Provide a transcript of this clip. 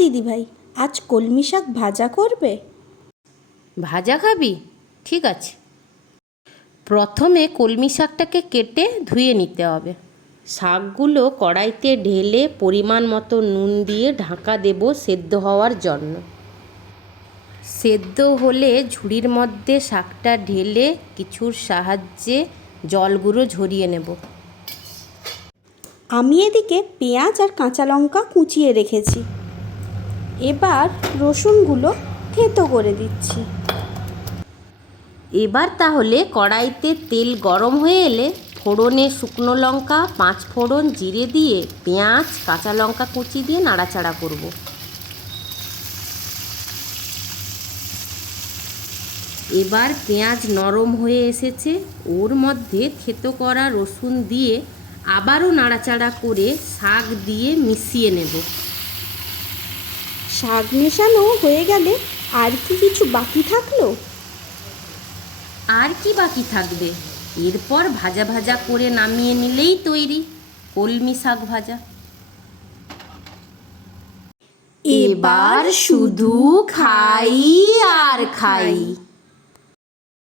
দিদিভাই আজ কলমি শাক ভাজা করবে? ভাজা খাবি? ঠিক আছে। প্রথমে কলমি শাকটাকে কেটে ধুয়ে নিতে হবে। শাকগুলো কড়াইতে ঢেলে পরিমাণ মতো নুন দিয়ে ঢাকা দেব সেদ্ধ হওয়ার জন্য। সেদ্ধ হলে ঝুড়ির মধ্যে শাকটা ঢেলে কিছুর সাহায্যে জলগুলো ঝরিয়ে নেব। আমি এদিকে পেঁয়াজ আর কাঁচা লঙ্কা কুচিয়ে রেখেছি। এবার রসুনগুলো থেতো করে দিচ্ছি। এবার তাহলে কড়াইতে তেল গরম হয়ে এলে ফোড়নে শুকনো লঙ্কা, পাঁচ ফোড়ন জিরে দিয়ে পেঁয়াজ, কাঁচা লঙ্কা কুচি দিয়ে নাড়াচাড়া করব। এবার পেঁয়াজ নরম হয়ে এসেছে, ওর মধ্যে থেতো করা রসুন দিয়ে আবারও নাড়াচাড়া করে শাক দিয়ে মিশিয়ে নেব। শাক মেশানো হয়ে গেলে আর কি কিছু বাকি থাকল? আর কি বাকি থাকবে? এরপর ভাজা ভাজা করে নামিয়ে নিলেই তৈরি কলমি শাক ভাজা। এবার শুধু খাই আর খাই।